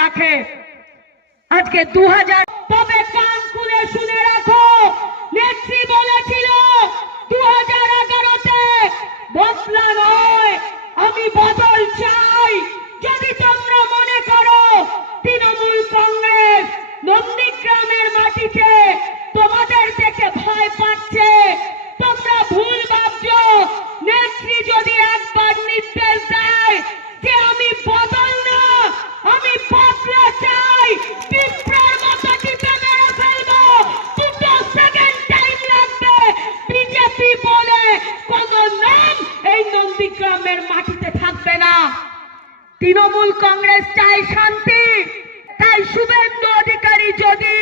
রাখে। আজকে দু হাজার তবে কান খুলে শুনে রাখো। নেত্রী বলেছিল দু হাজার এগারোতে বদলা নয়, আমি বদল চাই। যদি তোমরা মনে করো, তৃণমূল কংগ্রেস নন্দীগ্রামের মাটিতে তোমাদের দেখে ভয় পাচ্ছে, তোমরা ভুল ভাবছ। নেত্রী পশ্চিমবঙ্গের মাটিতে থাকবে না। তৃণমূল কংগ্রেস চাই শান্তি তাই শুভেন্দু অধিকারী যদি